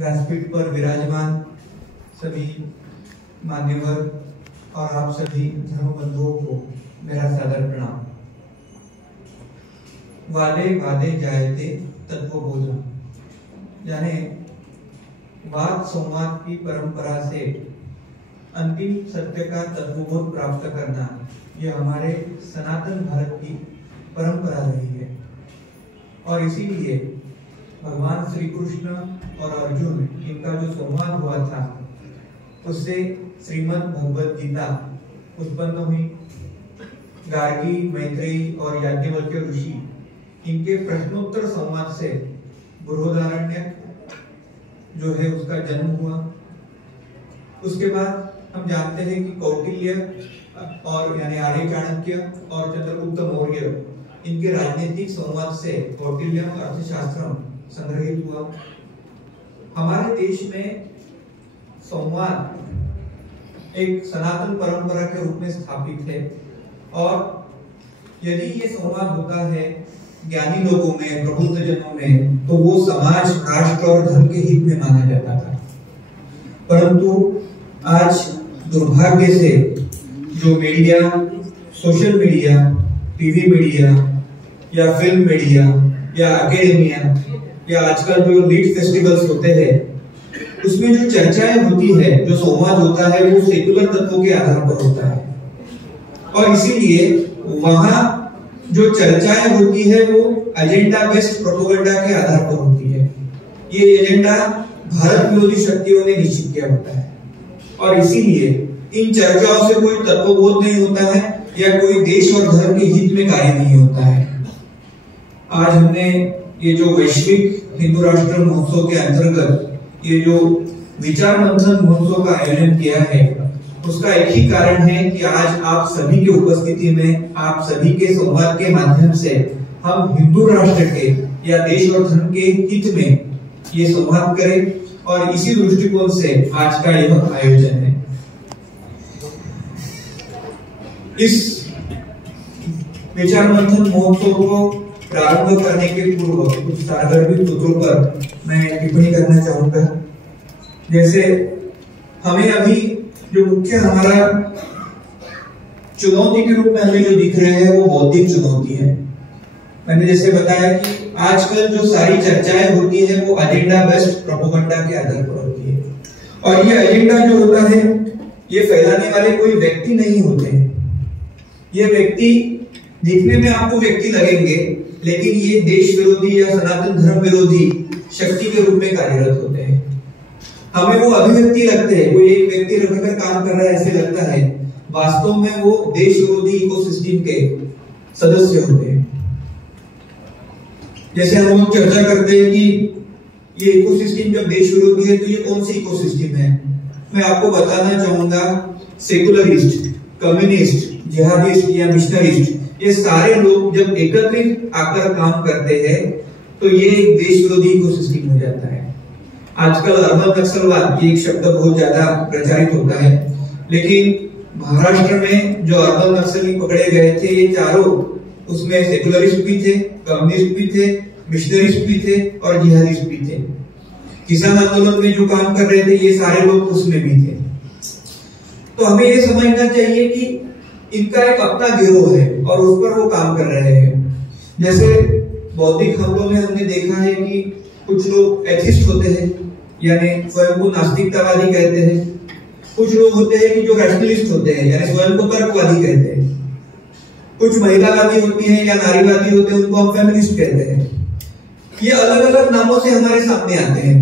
व्यासपीठ पर विराजमान सभी मान्यवर और आप सभी धर्म बंधुओं को मेरा सादर प्रणाम। वादे वादे जायते तत्वबोधम, यानी वाद संवाद की परंपरा से अंतिम सत्य का तत्वबोध प्राप्त करना, यह हमारे सनातन भारत की परंपरा रही है। और इसीलिए भगवान श्री कृष्ण और अर्जुन, इनका जो संवाद हुआ था, उससे श्रीमद् भगवद गीता उत्पन्न हुई। गार्गी, मैत्रेयी और याज्ञवल्क्य ऋषि, इनके प्रश्नोत्तर संवाद से बृहदारण्यक जो है उसका जन्म हुआ। उसके बाद हम जानते हैं कि कौटिल्य और यानी आर्य चाणक्य और चंद्रगुप्त मौर्य, इनके राजनीतिक संवाद से कौटिल्य अर्थशास्त्र संग्रहित हुआ। हमारे देश में संवाद एक सनातन परंपरा के रूप में स्थापित है और यदि ये संवाद होता है ज्ञानी लोगों में, प्रबुद्ध जनों में, तो वो समाज, राष्ट्र और धर्म के हित में माना जाता था। परंतु आज दुर्भाग्य से जो media, social media, TV media या फिल्म मीडिया या एकेडेमिया या आजकल जो लीड फेस्टिवल्स होते हैं, उसमें जो चर्चाएं होती है, जो संवाद होता है, वो सेकुलर तत्वों के आधार पर होता है। और इसीलिए वहां जो चर्चाएं होती है वो एजेंडा बेस्ड प्रोपेगेंडा के आधार पर होती है। ये एजेंडा भारत विरोधी शक्तियों ने निश्चित किया होता है और इसीलिए इन चर्चाओं से कोई तत्वबोध नहीं होता है या कोई देश और धर्म के हित में कार्य नहीं होता है। आज हमने ये जो वैश्विक हिंदू राष्ट्र महोत्सव के अंतर्गत ये जो विचार मंथन महोत्सव का आयोजन किया है, उसका एक ही कारण है कि आज आप सभी की उपस्थिति में, आप सभी के संवाद के माध्यम से हम हिंदू राष्ट्र के या देश और धर्म के हित में ये संवाद करें, और इसी दृष्टिकोण से आज का यह आयोजन है। इस विचार मंथन महोत्सव को प्रारंभ करने के पूर्व कुछ सारगर्भित सूत्रों पर मैं टिप्पणी करना चाहूंगा। जैसे हमें अभी जो मुख्य हमारा चुनौती के रूप में हमें जो दिख रहे हैं वो बौद्धिक चुनौती है। मैंने जैसे बताया कि आजकल जो सारी चर्चाएं होती है वो एजेंडा बेस्ड प्रोपेगेंडा के आधार पर होती है और ये एजेंडा जो होता है, ये फैलाने वाले कोई व्यक्ति नहीं होते हैं। ये व्यक्ति दिखने में आपको व्यक्ति लगेंगे, लेकिन ये देश विरोधी या सनातन धर्म विरोधी शक्ति के रूप में कार्यरत होते हैं। हमें वो अभिव्यक्ति लगते हैं, कोई एक व्यक्ति रखकर काम कर रहा है ऐसे लगता है, वास्तव में वो देश विरोधी इकोसिस्टम के सदस्य होते हैं। जैसे हम लोग चर्चा करते हैं कि ये इकोसिस्टम जब देश विरोधी है तो ये कौन सी इकोसिस्टम है। मैं आपको बताना चाहूंगा, सेकुलरिस्ट, कम्युनिस्ट, जिहादिस्ट या मिशनरिस्ट, ये सारे लोग जब एकत्रित आकर काम करते हैं तो ये एक देश विरोधी इकोसिस्टम हो जाता है। आजकल अर्बन नक्सलवाद ये एक शब्द बहुत ज्यादा प्रचारित होता है, लेकिन महाराष्ट्र में जो अर्बन नक्सली पकड़े गए थे, ये चारों, उसमें सेकुलरिस्ट भी थे, कम्युनिस्ट भी थे, मिशनरिस्ट भी थे और जिहादिस्ट भी थे। किसान आंदोलन में जो काम कर रहे थे, ये सारे लोग उसमें भी थे। तो हमें ये समझना चाहिए कि इनका एक अपना गिरोह है और उस पर वो काम कर रहे हैं। जैसे बौद्धिक हमलों में हमने देखा है कि कुछ लोग एथिस्ट होते हैं, यानी स्वयं को नास्तिकतावादी कहते हैं। कुछ लोग होते हैं कि जो रैशनलिस्ट होते हैं, यानी स्वयं को तर्कवादी कहते हैं। कुछ महिलावादी होती हैं या नारीवादी होते हैं, उनको हम फेमिनिस्ट कहते हैं। ये अलग अलग नामों से हमारे सामने आते हैं,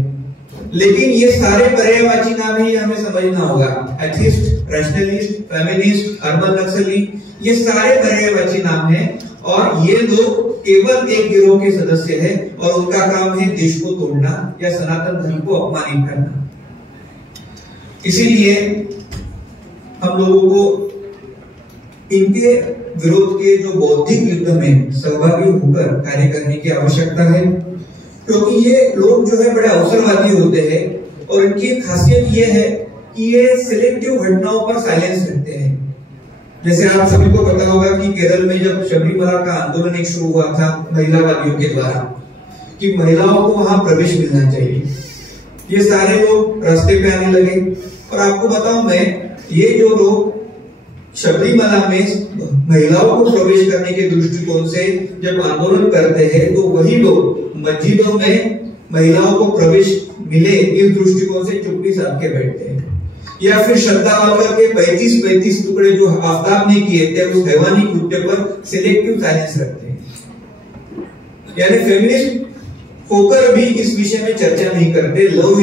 लेकिन ये सारे पर्यायवाची नाम ही हमें समझना होगा। एथिस्ट, रैशनलिस्ट, फेमिनिस्ट, अर्बन नक्सली, ये सारे पर्यायवाची नाम हैं और ये लोग केवल एक गिरोह के सदस्य हैं और उनका काम है देश को तोड़ना या सनातन धर्म को अपमानित करना। इसीलिए हम लोगों को इनके विरोध के जो बौद्धिक युद्ध में सहभागी होकर कार्य करने की आवश्यकता है, क्योंकि ये लोग जो है बड़े अवसरवादी होते हैं और इनकी खासियत ये है कि ये सिलेक्टिव घटनाओं पर साइलेंस रखते हैं। जैसे आप सभी को पता होगा कि केरल में जब शबरीमला का आंदोलन एक शुरू हुआ था महिलावादियों के द्वारा कि महिलाओं को वहां प्रवेश मिलना चाहिए, ये सारे लोग रास्ते पे आने लगे। और आपको बताऊं मैं, ये जो लोग शबरीमला में महिलाओं को प्रवेश करने के दृष्टिकोण से जब आंदोलन करते हैं, तो वही लोग मस्जिदों में महिलाओं को प्रवेश मिले इस दृष्टिकोण से चुप्पी साध के बैठते हैं। या फिर श्रद्धा वालकर के 35 टुकड़े जो आफ्ताब ने किए थे उस हैवानी कृत्य पर सिलेक्टिव साइलेंस रखते हैं। यानी फेमिनिस्ट होकर भी इस विषय में चर्चा नहीं करते, लव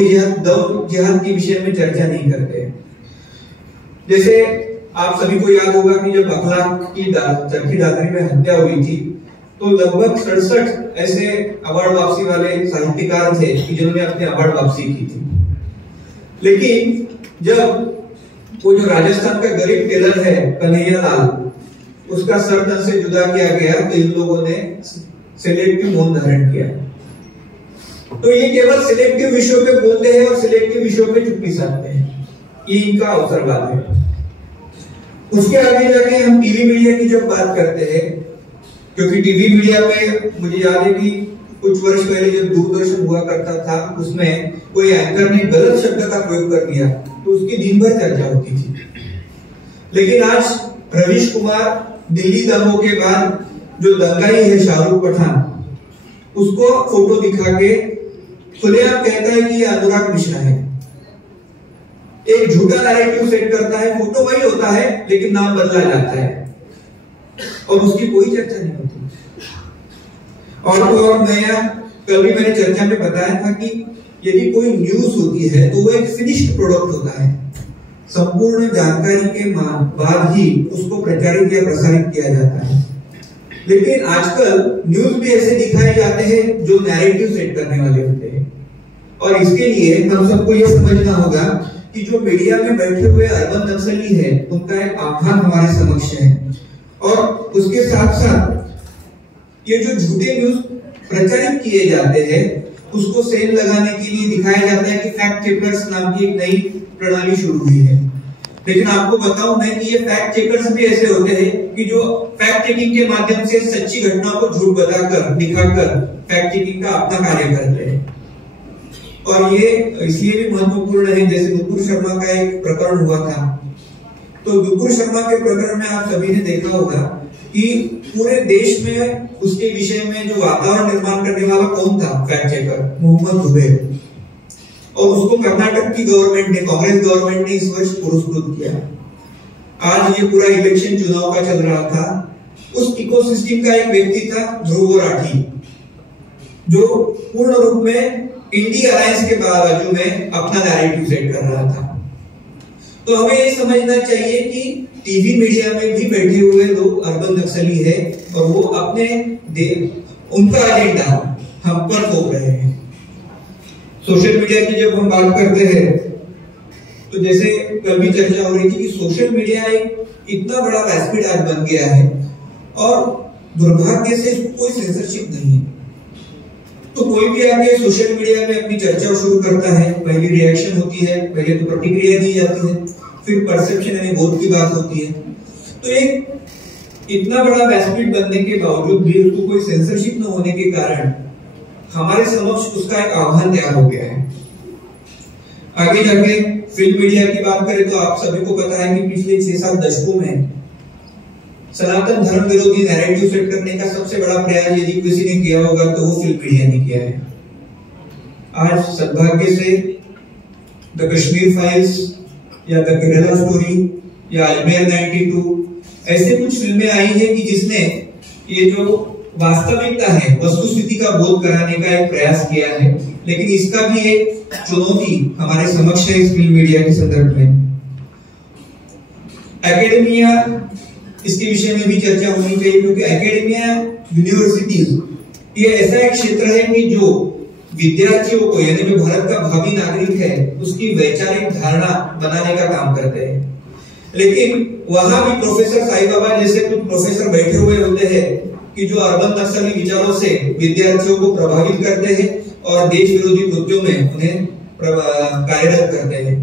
जिहाद के विषय में चर्चा नहीं करते। जैसे आप सभी को याद होगा कि जब अखलाक की चरखी दादरी में हत्या हुई थी, तो लगभग 67 ऐसे अवार्ड वापसी वाले साहित्यकार थे कि जिन्होंने अपने अवार्ड वापसी की थी। लेकिन जब वो जो राजस्थान का गरीब टेलर है कन्हैया लाल, उसका सर से जुदा किया गया, तो इन लोगों ने सिलेक्टिव मौन धारण किया। तो ये केवल सिलेक्टिव विषयों पे बोलते हैं और सिलेक्टिव विषयों पे चुप्पी साधते हैं, ये इनका अवसरवाद है। उसके आगे जाके हम टीवी मीडिया की जब बात करते हैं, क्योंकि टीवी मीडिया पे मुझे याद है कि कुछ वर्ष पहले जब दूरदर्शन हुआ करता था, उसमें कोई एंकर ने गलत शब्द का प्रयोग कर दिया तो उसकी दिन भर चर्चा होती थी। लेकिन आज रवीश कुमार दिल्ली दंगों के बाद जो दंगाई है शाहरुख पठान, उसको फोटो दिखा के खुलेआम कहता है कि ये अनुराग मिश्रा है। एक झूठा नैरेटिव सेट करता है, फोटो वही होता है लेकिन नाम बदला जाता है और उसकी कोई चर्चा नहीं होती। और नया कल भी मैंने चर्चा में बताया था कि यदि कोई न्यूज होती है तो वो एक फिनिश्ड प्रोडक्ट होता है, संपूर्ण जानकारी के बाद ही उसको प्रचारित या प्रसारित किया जाता है। लेकिन आजकल न्यूज भी ऐसे दिखाए जाते हैं जो नैरेटिव सेट करने वाले होते हैं। और इसके लिए हम सबको ये समझना होगा कि जो मीडिया में बैठे हुए अर्बन नक्सली है, उनका एक आह्वान हमारे समक्ष है। और उसके साथ साथ ये जो झूठे न्यूज प्रचारित किए जाते हैं, उसको सेल लगाने के लिए दिखाया जाता है कि फैक्ट चेकर्स नाम की एक नई प्रणाली शुरू हुई है। लेकिन आपको बताऊं मैं कि ये फैक्ट चेकर्स भी ऐसे होते हैं कि जो फैक्ट चेकिंग के माध्यम से सच्ची घटनाओं को झूठ बताकर दिखाकर फैक्ट चेकिंग का अपना कार्य करते हैं। और ये इसलिए भी महत्वपूर्ण है, जैसे नुपुर शर्मा का एक प्रकरण हुआ था, तो नुपुर शर्मा के प्रकरण में आप सभी ने देखा होगा कि पूरे देश में उसके विषय में जो वातावरण निर्माण करने वाला कौन था, फैक्ट चेकर मोहम्मद दुबे। और उसको कर्नाटक की गवर्नमेंट ने, कांग्रेस गवर्नमेंट ने इस वर्ष पुरस्कृत किया। आज ये पूरा इलेक्शन चुनाव का चल रहा था, उस इकोसिस्टम का एक व्यक्ति था ध्रुव राठी, जो पूर्ण रूप में इंडिया अलायंस के बावजूद में अपना नैरेटिव सेट कर रहा था। तो हमें ये समझना चाहिए कि टीवी मीडिया में भी बैठे हुए लोग अर्बन नक्सली है और वो अपने उनका एजेंडा हम पर थोप रहे हैं। सोशल मीडिया की जब हम बात करते हैं, तो जैसे कल भी चर्चा हो रही थी कि सोशल मीडिया एक इतना बड़ा वैस्पिड आज बन गया है और दुर्भाग्य से कोई सेंसरशिप नहीं है। तो कोई भी आके सोशल मीडिया में अपनी चर्चा शुरू करता है, पहली रिएक्शन होती है, पहले तो प्रतिक्रिया दी जाती है, फिर परसेप्शन यानी बोध की बात होती है। तो एक इतना बड़ा वैस्पिड बनने के बावजूद भी उसको कोई सेंसरशिप न होने के कारण हमारे समक्ष उसका एक आह्वान तैयार हो गया है। आगे जाके फिल्म मीडिया की बात करें तो आप सभी को पता है कि पिछले 6-7 दशकों में सनातन धर्म विरोधी नैरेटिव सेट करने का सबसे बड़ा प्रयास यदि किसी ने किया होगा तो वो फिल्म मीडिया ने किया है। आज सद्भाग्य से द कश्मीर फाइल्स या द केरला स्टोरी या अजमेर 92 ऐसे कुछ फिल्में आई है कि जिसने ये जो वास्तविकता है, वस्तुस्थिति का बोध कराने का एक प्रयास किया है। लेकिन इसका भी एक चुनौती हमारे समक्ष है इस फिल्म मीडिया के संदर्भ में। एकेडमिया, इसके विषय में भी चर्चा होनी चाहिए, क्योंकि एकेडमिया यूनिवर्सिटीज ये ऐसा एक क्षेत्र है कि जो विद्यार्थियों को यानी जो भारत का भावी नागरिक है उसकी वैचारिक धारणा बनाने का काम करते हैं। लेकिन वहां भी प्रोफेसर साईं बाबा जैसे कुछ प्रोफेसर बैठे हुए होते हैं कि जो अर्बन नक्सली विचारों से विद्यार्थियों को प्रभावित करते हैं और देश विरोधी कृत्यों में उन्हें कार्यरत करते हैं।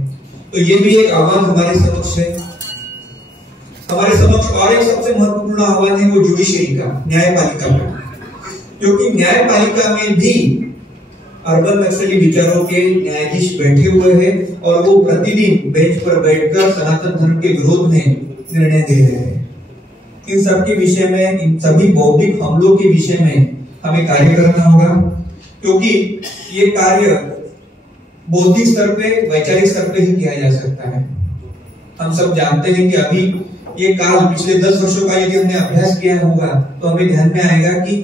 तो ये भी एक आह्वान हमारे समक्ष है। हमारे समक्ष और एक सबसे महत्वपूर्ण आह्वान है वो जुडिशरी का, न्यायपालिका का, क्योंकि न्यायपालिका में भी अर्बन नक्सली विचारों के न्यायाधीश बैठे हुए हैं और वो प्रतिदिन बेंच पर बैठकर सनातन धर्म के विरोध में निर्णय दे रहे हैं। इन सब के विषय में, इन सभी बौद्धिक हमलों के विषय में हमें कार्य करना होगा, क्योंकि ये कार्य बौद्धिक स्तर पे, वैचारिक स्तर पे ही किया जा सकता है। हम सब जानते हैं कि अभी ये काल पिछले 10 वर्षों का यदि हमने अभ्यास किया होगा तो हमें ध्यान में आएगा कि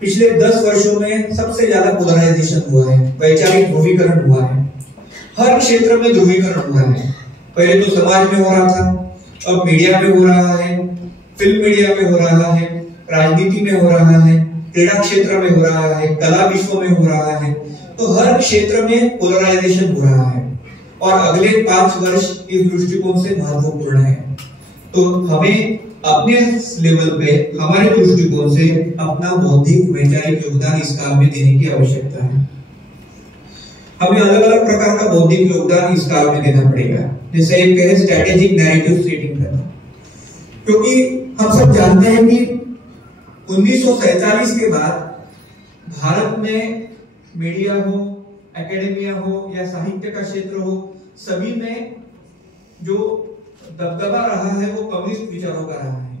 पिछले 10 वर्षों में सबसे ज्यादा पोलराइजेशन हुआ है, वैचारिक ध्रुवीकरण हुआ है, हर क्षेत्र में ध्रुवीकरण हुआ है। पहले तो समाज में हो रहा था, अब मीडिया में हो रहा है, फिल्म मीडिया में हो रहा है, राजनीति में हो रहा है, क्रीड़ा क्षेत्र में हो रहा है, कला विश्व में हो रहा है। तो हर क्षेत्र में पोलराइजेशन हो रहा है और अगले 5 वर्ष इस दृष्टिकोण से महत्वपूर्ण है। तो हमें अपने लेवल पे, हमारे दृष्टिकोण से अपना बौद्धिक वैचारिक योगदान इस काल में देने की आवश्यकता है। हमें अलग अलग प्रकार का बौद्धिक योगदान इस काल में देना पड़ेगा। जैसे एक है स्ट्रेटेजिक नैरेटिव सेटिंग करना, क्योंकि हम सब जानते हैं कि 1947 के बाद भारत में मीडिया हो, एकेडेमिया हो या साहित्य का क्षेत्र हो, सभी में जो दबदबा रहा है वो कम्युनिस्ट विचारों का रहा है।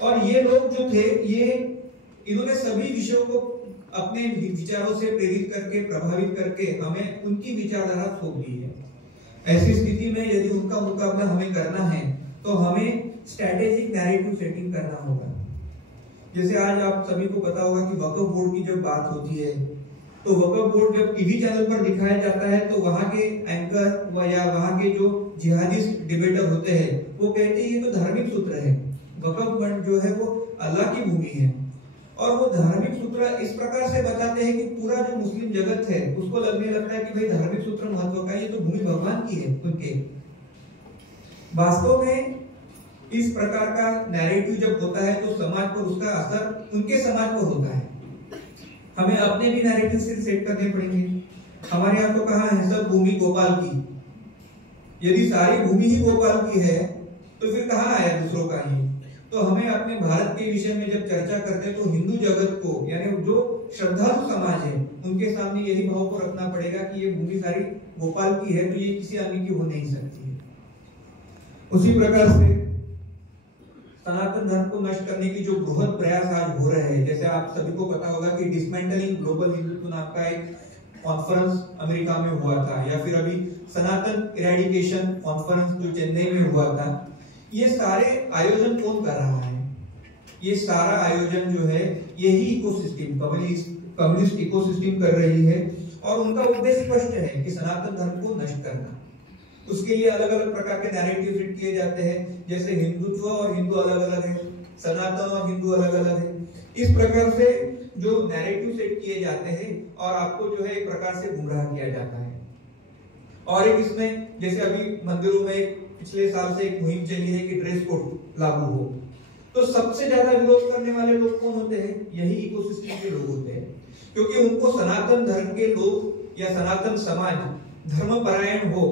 और ये लोग जो थे, इन्होंने सभी विषयों को अपने विचारों से प्रेरित करके, प्रभावित करके हमें उनकी विचारधारा थोप दी है। ऐसी स्थिति में यदि उनका मुकाबला हमें करना है तो हमें स्ट्रेटेजिक नैरेटिव सेटिंग करना होगा। जैसे आज आप सभी को पता होगा कि वक्फ बोर्ड की जब बात होती है तो वक्फ बोर्ड जब टीवी चैनल पर दिखाया जाता है तो वहां के एंकर या वहां के जो जिहादिस्ट डिबेटर होते हैं वो कहते हैं ये तो धार्मिक सूत्र है, वक्फ बोर्ड जो है वो अल्लाह की भूमि है। और वो धार्मिक सूत्र इस प्रकार से बताते हैं कि पूरा जो मुस्लिम जगत है उसको लगने लगता है कि भाई धार्मिक सूत्र महत्व का, ये तो भूमि भगवान की है उनके। वास्तव में इस प्रकार का नैरेटिव जब होता है तो समाज पर उसका असर उनके समाज पर होता है। हमें अपने भी नैरेटिव से सेट करने पड़ेंगे। हमारे यहाँ तो कहा है सब भूमि गोपाल की। यदि सारी भूमि ही गोपाल की है तो फिर कहाँ आया दूसरों का ही। तो हमें अपने भारत के विषय में जब चर्चा करते हैं तो हिंदू जगत को, यानी जो श्रद्धालु समाज है, उनके सामने यही भाव को रखना पड़ेगा कि ये भूमि सारी गोपाल की है, तो ये किसी अन्य की हो नहीं सकती है। उसी प्रकार से सनातन धर्म को नष्ट करने की जो बृहद प्रयास आज हो रहे हैं, जैसे आप सभी को पता होगा कि डिसमेंटलिंग ग्लोबल हिंदुत्व नाम का एक कॉन्फ्रेंस अमेरिका में हुआ था, या फिर अभी सनातन इरेडिकेशन कॉन्फ्रेंस जो चेन्नई में हुआ था। ये सारे आयोजन कौन कर रहा है? ये सारा आयोजन जो है यही इकोसिस्टम, कम्युनिस्ट इकोसिस्टम कर रही है और उनका उद्देश्य स्पष्ट है कि सनातन धर्म को नष्ट करना। उसके लिए अलग अलग प्रकार के नैरेटिव सेट किए जाते हैं, जैसे हिंदुत्व और हिंदू अलग अलग है, सनातन और हिंदू अलग अलग है। इस प्रकार से जो नैरेटिव सेट किए जाते हैं और आपको जो है एक प्रकार से गुमराह किया जाता है। और एक इसमें जैसे अभी मंदिरों में पिछले साल से एक मुहिम चली है कि ड्रेस कोड लागू हो, तो सबसे ज्यादा विरोध करने वाले लोग कौन होते हैं? यही इकोसिस्टम के लोग होते हैं, क्योंकि उनको सनातन धर्म के लोग या सनातन समाज धर्मपरायण हो,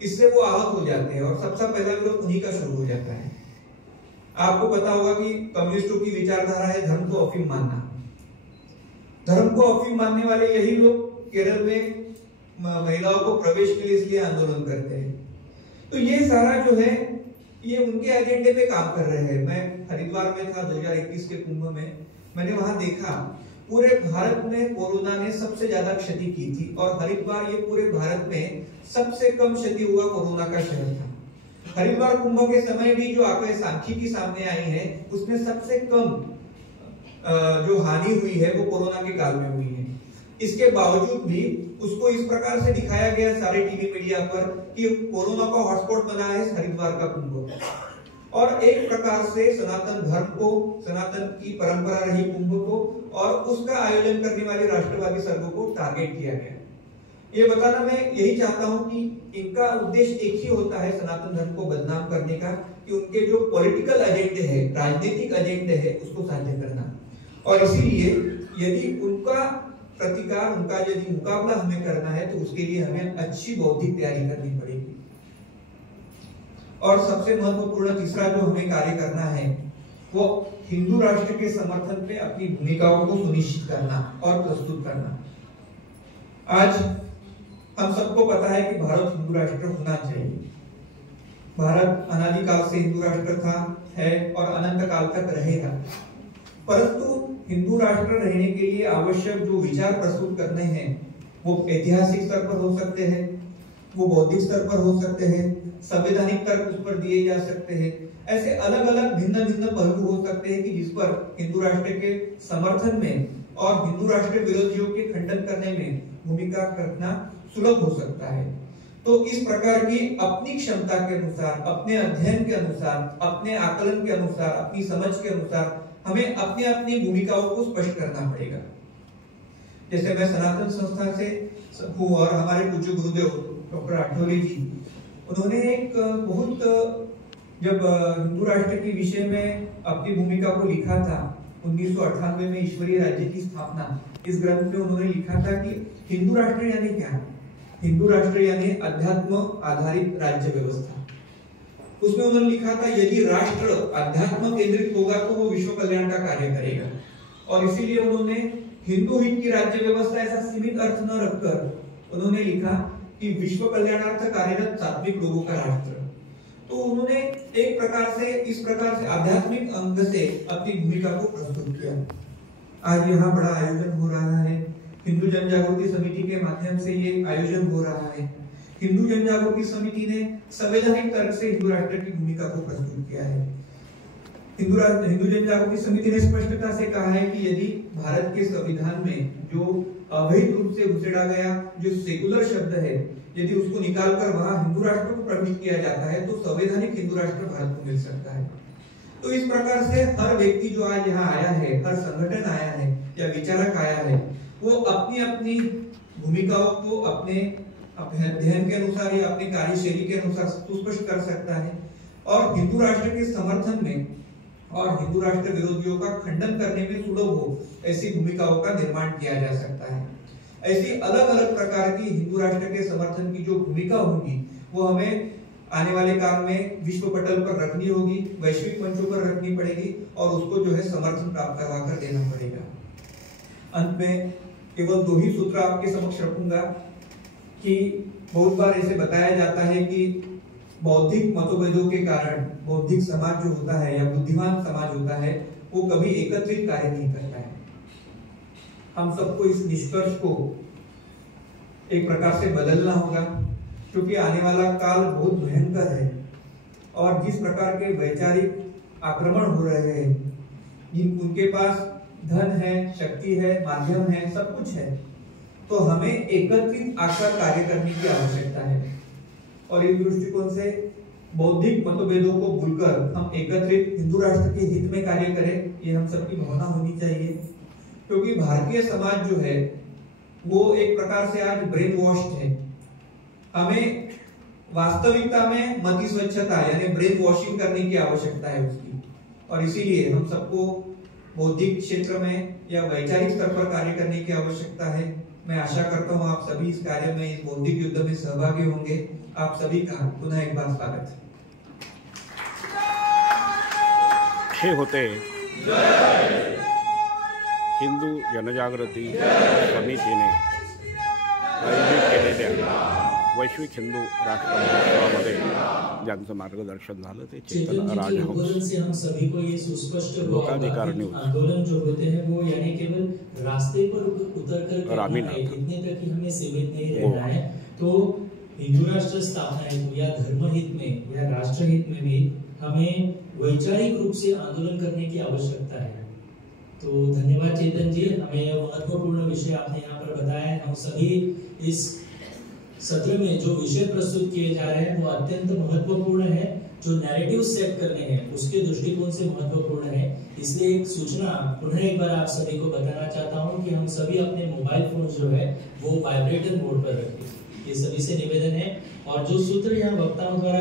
इससे वो आहत हो जाते हैं और सबसे पहला विरोध उन्हीं का शुरू हो जाता है। आपको पता होगा कि कम्युनिस्टों की विचारधारा है धर्म को अफीम मानना। धर्म को अफीम मानने वाले यही लोग केरल में महिलाओं को प्रवेश के लिए इसलिए आंदोलन करते हैं। तो ये सारा जो है ये उनके एजेंडे पे काम कर रहे हैं। मैं हरिद्वार में था 2021 के कुंभ में, मैंने वहां देखा पूरे भारत में कोरोना ने सबसे ज्यादा क्षति की थी और हरिद्वार ये पूरे भारत में सबसे कम क्षति हुआ कोरोना का शहर था। हरिद्वार कुंभ के समय भी जो आंकड़े सांख्यिकी सामने आई है उसमें सबसे कम जो हानि हुई है वो कोरोना के काल में हुई है। इसके बावजूद भी उसको इस प्रकार से दिखाया गया सारे टीवी मीडिया पर कि कोरोना का हॉटस्पॉट बना है हरिद्वार का कुंभ, और एक प्रकार से सनातन धर्म को, सनातन की परंपरा रही कुंभ को और उसका आयोजन करने वाले राष्ट्रवादी संघों को टारगेट किया गया। ये बताना मैं यही चाहता हूं कि इनका उद्देश्य एक ही होता है सनातन धर्म को बदनाम करने का, कि उनके जो पॉलिटिकल एजेंडे है, राजनीतिक एजेंडे है, उसको साध्य करना। और इसीलिए यदि उनका प्रतिकार, उनका यदि मुकाबला हमें करना है तो उसके लिए हमें अच्छी बौद्धिक तैयारी करनी पड़ेगी। और सबसे महत्वपूर्ण तीसरा जो हमें कार्य करना है वो हिंदू राष्ट्र के समर्थन पे अपनी भूमिकाओं को सुनिश्चित करना और प्रस्तुत करना। आज हम सबको पता है कि भारत हिंदू राष्ट्र होना चाहिए। भारत अनादिकाल से हिंदू राष्ट्र था, है और अनंत काल तक रहेगा। परंतु हिंदू राष्ट्र रहने के लिए आवश्यक जो विचार प्रस्तुत करने हैं वो ऐतिहासिक स्तर पर हो सकते हैं, वो बौद्धिक स्तर पर हो सकते हैं, संवैधानिक तर्क उस पर दिए जा सकते हैं। ऐसे अलग अलग भिन्न भिन्न पहलू हो सकते हैं कि जिस पर हिंदू राष्ट्र के समर्थन में और हिंदू राष्ट्र विरोधियों के खंडन करने में भूमिका करना सुलभ हो सकता है। तो इस प्रकार की अपनी क्षमता के अनुसार, अपने अध्ययन के अनुसार, अपने आकलन के अनुसार, अपनी समझ के अनुसार हमें अपनी अपनी भूमिकाओं को स्पष्ट करना पड़ेगा। जैसे मैं सनातन संस्था से हूँ और हमारे पूज्य गुरुदेव डॉक्टर आठवले जी, उन्होंने एक बहुत जब हिंदू राष्ट्र के विषय में अपनी भूमिका को लिखा था 1998 में ईश्वरीय राज्य की स्थापना, इस ग्रंथ में उन्होंने लिखा था कि हिंदू राष्ट्र यानी क्या? हिंदू राष्ट्र यानी अध्यात्म आधारित राज्य व्यवस्था। उसमें उन्होंने लिखा था यदि राष्ट्र अध्यात्म केंद्रित होगा तो वो विश्व कल्याण का कार्य करेगा। और इसीलिए उन्होंने हिंदू हित की राज्य व्यवस्था ऐसा सीमित अर्थ न रखकर उन्होंने लिखा कि विश्व कल्याणार्थ कार्यरत सात्विक लोगों का राष्ट्र। तो उन्होंने एक प्रकार से, इस प्रकार से आध्यात्मिक अंग से अपनी भूमिका को प्रस्तुत किया। आज यहाँ बड़ा आयोजन हो रहा है, हिंदू जन जागृति समिति के माध्यम से ये आयोजन हो रहा है। हिंदू जन जागृति समिति ने संवैधानिक तर्क से हिंदू राष्ट्र की भूमिका को प्रस्तुत किया है। हिंदू जन जागृति समिति ने स्पष्टता से कहा है कि यदि भारत के संविधान में जो अवैध रूप से उछेड़ा गया जो सेकुलर शब्द है, यदि उसको निकालकर वहां हिंदू राष्ट्र को प्रविष्ट किया जाता है तो संवैधानिक हिंदू राष्ट्र भारत को मिल सकता है। तो इस प्रकार से हर व्यक्ति जो आज यहाँ आया है, हर संगठन आया है या विचारक आया है, वो अपनी अपनी भूमिकाओं को अपने अध्ययन के अनुसार या अपनी कार्यशैली के अनुसार सुस्पष्ट कर सकता है और हिंदू राष्ट्र के समर्थन में और हिंदू राष्ट्र विरोधियों का खंडन करने में सुलभ हो ऐसी भूमिकाओं का निर्माण किया जा सकता है। ऐसी अलग अलग प्रकार की हिंदू राष्ट्र के समर्थन की जो भूमिका होगी वो हमें आने वाले काल में विश्व पटल पर रखनी होगी, वैश्विक मंचों पर रखनी पड़ेगी और उसको जो है समर्थन प्राप्त करवाकर देना पड़ेगा। अंत में केवल दो ही सूत्र आपके समक्ष रखूंगा कि बहुत बार ऐसे बताया जाता है कि बौद्धिक मतभेदों के कारण बौद्धिक समाज जो होता है या बुद्धिमान समाज होता है वो कभी एकत्रित कार्य नहीं करता है। हम सबको इस निष्कर्ष को एक प्रकार से बदलना होगा क्योंकि आने वाला काल बहुत भयंकर है और जिस प्रकार के वैचारिक आक्रमण हो रहे हैं, जिन उनके पास धन है, शक्ति है, माध्यम है, सब कुछ है, तो हमें एकत्रित आकर कार्य करने की आवश्यकता है। और इस दृष्टिकोण से बौद्धिक मतभेदों को भूलकर हम एकत्रित हिंदू राष्ट्र के हित में कार्य करें, ये हम सबकी भावना होनी चाहिए। क्योंकि भारतीय समाज जो है वो एक प्रकार से आज ब्रेन वॉश्ड है। हमें वास्तविकता में मति स्वच्छता यानी ब्रेन वॉशिंग करने की आवश्यकता है उसकी, और इसीलिए हम सबको बौद्धिक क्षेत्र में या वैचारिक स्तर पर कार्य करने की आवश्यकता है। मैं आशा करता हूँ आप सभी इस कार्य में, इस बौद्धिक युद्ध में सहभागी होंगे। आप सभी का पुनः एक बार स्वागत है। हे होते हिंदू जनजागृती समितीने आयोजित केलेल्या वैश्विक हिंदू राष्ट्र महोत्सवामध्ये ज्यांचं मार्गदर्शन झालं ते चेतन राजहंस से हम सभी को ये सुस्पष्ट लोकाधिकार न्यूज आंदोलन जो होते हैं वो यानी केवल रास्ते पर उतर कर इतने तक ही हमें सीमित नहीं रहना है। तो हिंदू राष्ट्र स्थापना हेतु या धर्म हित में या राष्ट्र हित में भी हमें वैचारिक रूप से आंदोलन करने की आवश्यकता है। तो धन्यवाद चेतन जी, हमें यह महत्वपूर्ण विषय आपने यहाँ पर बताया है। हम सभी इस सत्र में जो विषय प्रस्तुत किए जा रहे हैं वो अत्यंत महत्वपूर्ण है। जो नैरेटिव सेट करने हैं उसके दृष्टिकोण से महत्वपूर्ण है। इसलिए एक सूचना पुनः एक बार आप सभी को बताना चाहता हूं कि हम सभी अपने मोबाइल फोन जो है वो वाइब्रेटर मोड पर रखें, ये सभी से निवेदन है। और जो सूत्र यहाँ वक्ताओं द्वारा